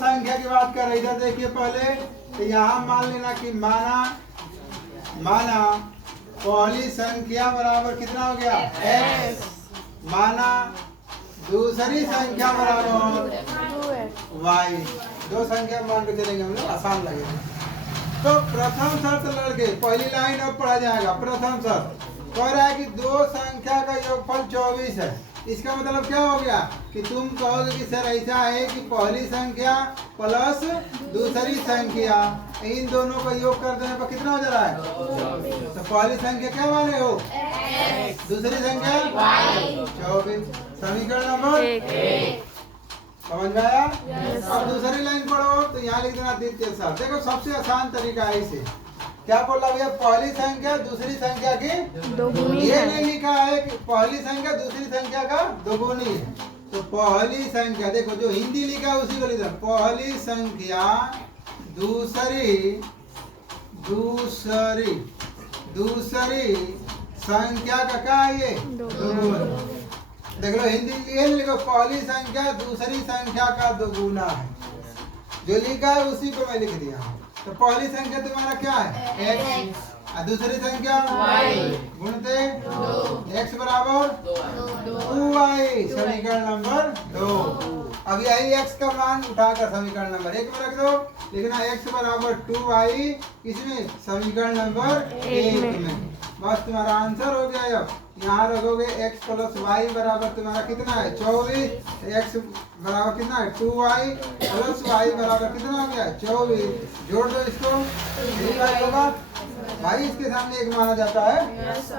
संख्या की बात कर रहे थे। देखिए पहले तो यहाँ मान लेना कि माना पहली संख्या बराबर कितना हो गया x, माना दूसरी संख्या बराबर y। दो संख्या मान के चलेंगे हम लोग, आसान लगेगा। तो प्रथम शर्त लड़के पहली लाइन अब पढ़ा जाएगा। प्रथम शर्त कह रहा है कि दो संख्या का योगफल 24 है। इसका मतलब क्या हो गया कि तुम कहोगे कि सर ऐसा है कि पहली संख्या प्लस दूसरी संख्या, इन दोनों का योग कर देने पर कितना हो जा रहा है? तो पहली संख्या क्या माने हो? दूसरी संख्या 24। समीकरण नंबर 1 समझ में आया? अब दूसरी लाइन पढ़ो तो यहाँ लिख देना द्वितीय शर्त। देखो सबसे आसान तरीका है इसे। क्या बोला भैया? पहली संख्या दूसरी संख्या की दोगुनी। ये नहीं लिखा है कि पहली संख्या दूसरी संख्या का दोगुनी है। तो पहली संख्या देखो जो हिंदी लिखा है उसी को लिखा। पहली संख्या दूसरी संख्या का क्या है? ये दोगुना। देख लो हिंदी ये लिखो, पहली संख्या दूसरी संख्या का दोगुना है। जो लिखा है उसी को मैं लिख दिया। तो पहली संख्या तुम्हारा क्या है? x, और दूसरी संख्या y, गुणते x बराबर 2y। समीकरण नंबर 2। अब यही x का मान उठाकर समीकरण नंबर 1 में रख दो। लिखना x बराबर 2y, इसमें समीकरण नंबर 1 में। बस तुम्हारा आंसर हो गया। अब यहाँ रखोगे x प्लस y बराबर तुम्हारा कितना है? 24। x बराबर कितना है? 2y प्लस y बराबर कितना हो गया? 24। जोड़ दो इसको, 3y होगा भाई, इसके सामने एक माना जाता है।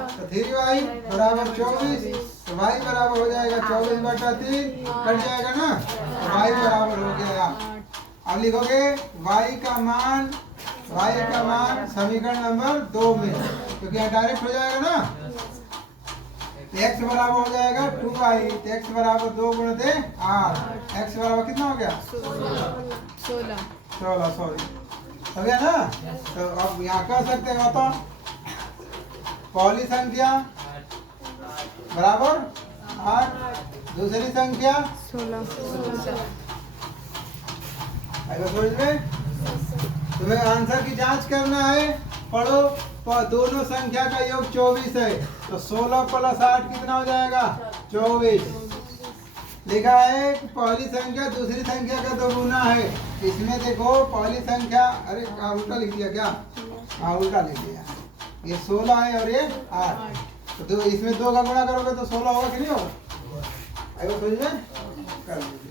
तो 3y बराबर 24, तो y बराबर हो जाएगा 24/3, कट जाएगा ना। तो y बराबर हो गया। अब लिखोगे y का मान समीकरण नंबर 2 में, क्योंकि यहाँ डायरेक्ट हो जाएगा ना। x बराबर हो जाएगा 2y, तो x बराबर 2 गुणित 8। x बराबर कितना हो गया? 16 सॉरी हो गया ना। तो अब यहाँ कह सकते हैं बताओ, पहली संख्या बराबर 8, दूसरी संख्या 16। समझ में? तुम्हें आंसर की जांच करना है। पढ़ो, दोनों संख्या का योग 24 है, तो 16 प्लस 8 कितना हो जाएगा? 24। लिखा है कि पहली संख्या दूसरी संख्या का दोगुना है। इसमें देखो पहली संख्या, अरे उल्टा लिख दिया क्या? हाँ उल्टा लिख दिया। ये 16 है और ये 8, तो इसमें 2 का गुणा करोगे तो 16 होगा कि नहीं होगा? समझ में? कर लीजिए।